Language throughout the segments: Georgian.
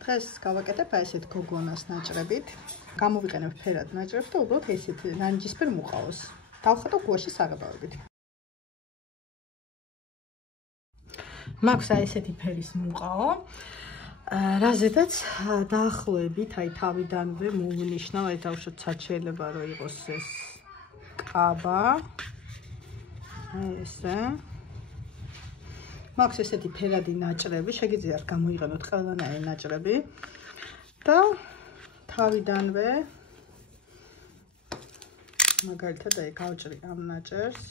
დღეს გავაკეთებ ასეთ გოგონას ნაჭრებით. გამოვიყენებ ფერად ნაჭრებს და უბრალოდ ესეთ ნარინჯისფერ მუყაოს. დავხატავ გუაშის საღებავებით. მაქვს ესეთი ფერის მუყაო. რაზედაც დაახლოებით, აი თავიდანვე მოვნიშნავ, აი დავუშვათ შეიძლება რომ იყოს ეს კაბა. ესე. მაქვს ესეთი ფერადი ნაჭრები, შეგიძლიათ გამოიყენოთ ყველანაირი ნაჭრები და თავიდანვე მაგალითად აი გავჭრი ამ ნაჭერს.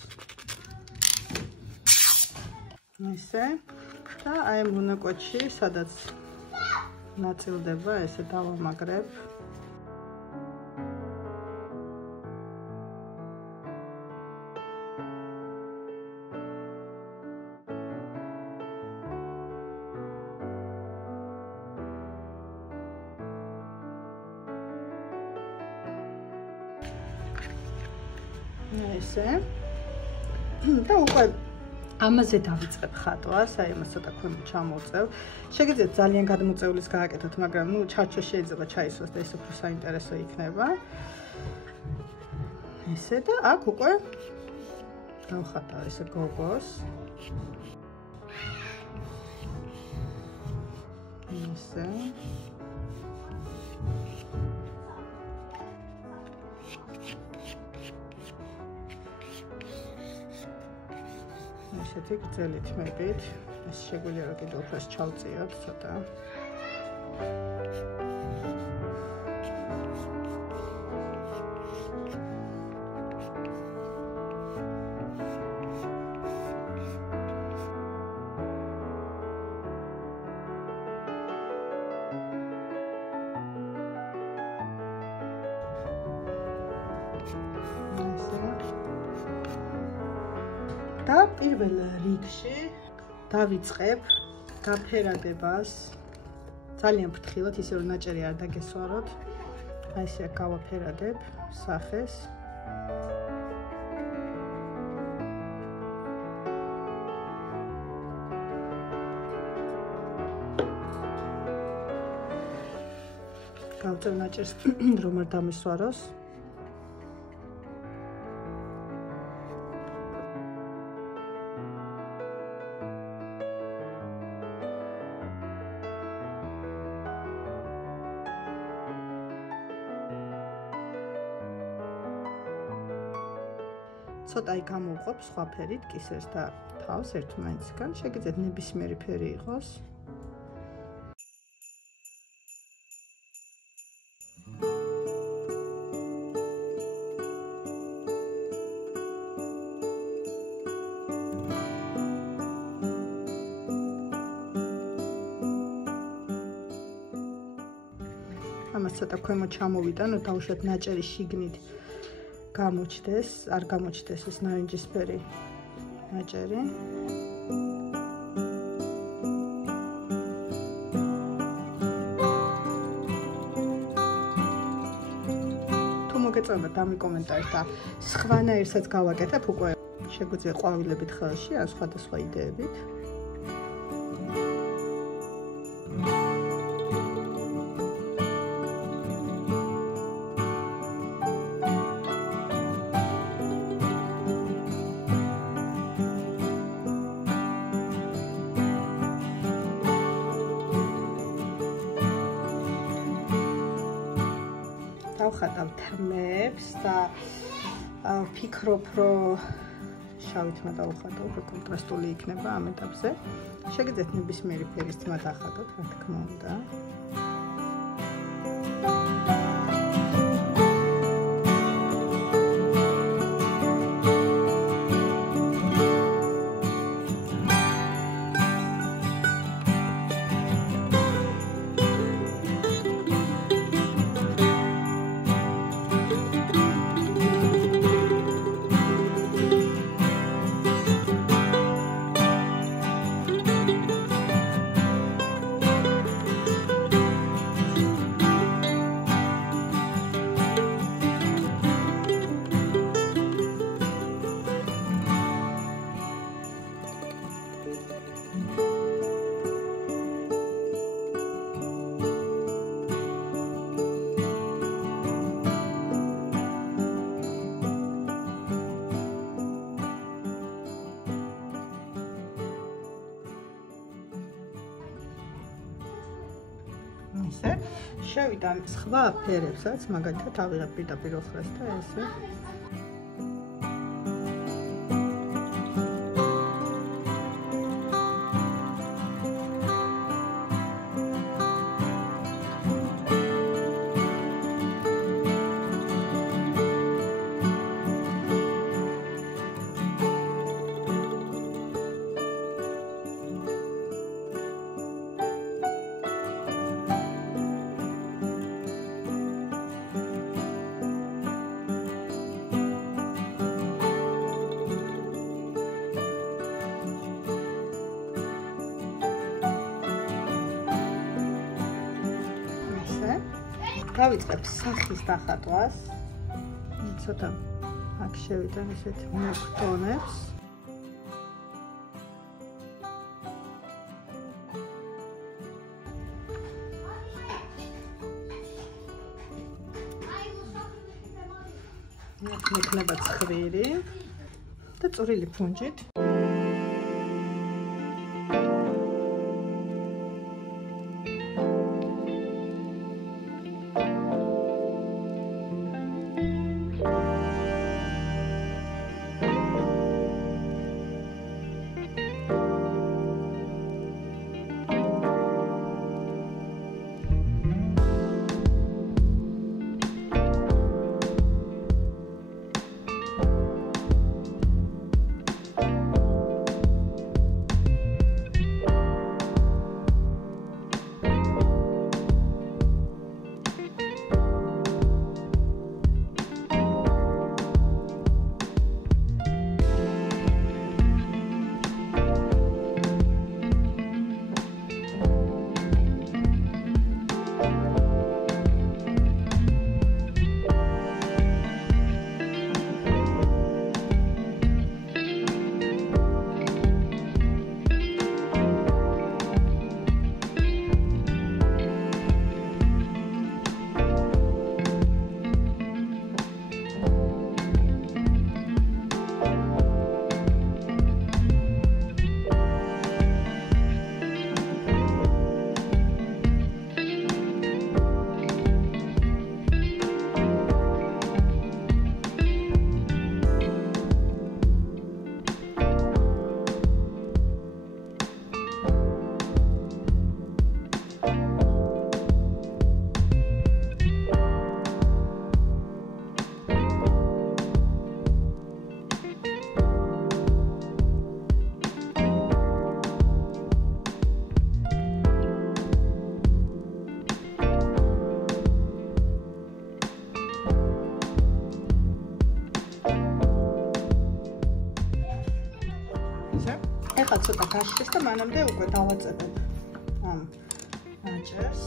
ესე და აი მონაკვეთში, სადაც ნაწილდება, ესე დავამაგრებ. ესე და უკვე ამაზე დავიწყებ ხატვას, აი ამას ცოტა ქვემოთ ჩამოვწევ. შეგიძლიათ ძალიან გადმოწეულის გააკეთოთ, მაგრამ ნუ ჩარჩო შეიძლება ჩაისვას და ეს უფრო საინტერესო იქნება. ესე და აქ უკვე დავხატავ ესე გოგოს. ესე ესეთი გრძელი თმებით, ეს შეგვიძლია რომ კიდევ უფრო ჩავწიოთ ცოტა. და პირველ რიგში დავიწყებ გაფერადებას ძალიან ფრთხილად, ისე რომ ნაჭერი არ დაგესვაროთ. აი ესე გავაფერადებ სახეს. გავწევ ნაჭერს რომ არ დამესვაროს. ცოტაი გამოვყოფ სხვა ფერით კისერს და თავს ერთმანეთისგან. შეგიძლიათ ნებისმიერი ფერი იყოს. ამას ცოტა ქვემოთ ჩამოვიტან, რომ დავუშვათ ნაჭერი შიგნით გამოჩდეს, არ გამოჩდეს ეს ნარინჯისფერი ნაჭერი. თუ მოგეწონათ დამიკომენტარით და სხვანაირსაც გავაკეთებ, უკვე შეგვიძლია ყვავილებით ხელში, ან სხვადასხვა იდეებით. დავხატავ თმებს და ვფიქრობ, რომ შავითმა დავხატავ, რომ კონტრასტული იქნება ამ ეტაპზე. შეგიძლიათ ნებისმიერი ფერის თმა დახატოთ, რა თქმა უნდა. შევიდა სხვა ფერებსაც, მაგალითად ავიღებ პირდაპირ ოხრას და ესე. გავიწყებ სახის დახატვას. ცოტა აქ შევიდა ისეთ მოხტონებს. მექნება ცხვირი და წვრილი ფუნჯით. ცოტა გაშლის და მანამდე უკვე დავაწებებ ამ ნაჭრებს.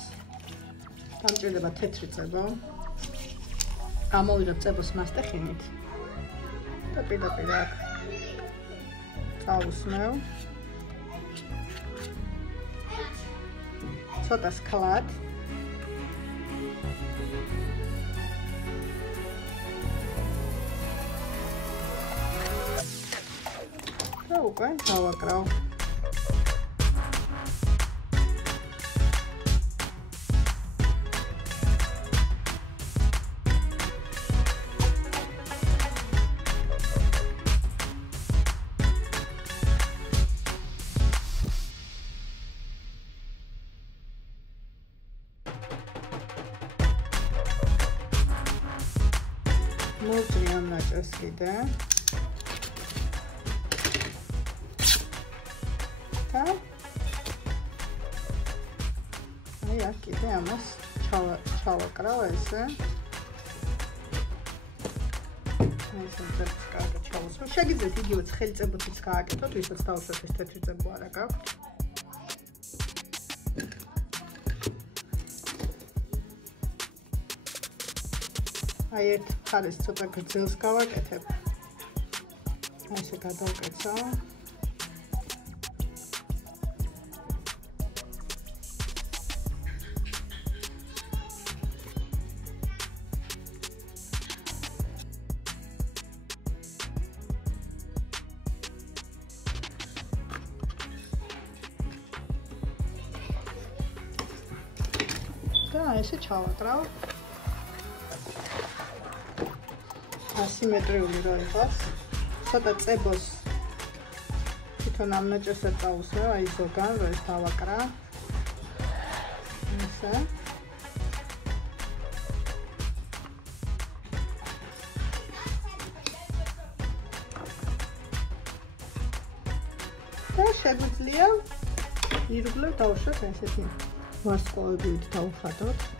დამჭირდება თეთრი წებო. გამოვიღებ წებოს მასტეხინით და პირდაპირ აქ წავუსმევ. ცოტა სკლად. უკვე დავაკრავ. მოვწვი ამ ნაჭრებს კიდე. აი აქ კიდე ამას ჩავაკრავ ესე. ესე წერტს კარგად ჩავუსმევ. შეგიძლიათ იგივე ცხელი წებოთიც გააკეთოთ, ვისაც დავუშვათ ეს თეთრი წებო არა გაქვთ. აი ერთ მხარეს ცოტა გრძელს გავაკეთებ. ესე გადავკეცავ. და ესე ჩავაკრავ. ასიმეტრიული რო იყოს. ცოტა წებოს თვითონ ამ ნაჭრებსაც წავუსვევ, აი ზოგან რო ეს დავაკრა. ესე. და შეგვიძლია ირგვლივ დავუშვათ ესეთი ვარსკვლავებით დავხატოთ.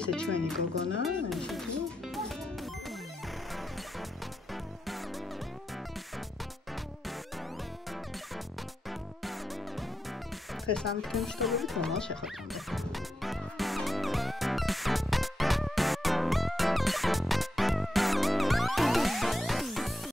ესე ჩვენი გოგონა, ესეთი. დღეს ამ თემშტობებით მომავალ შეხოთამდე.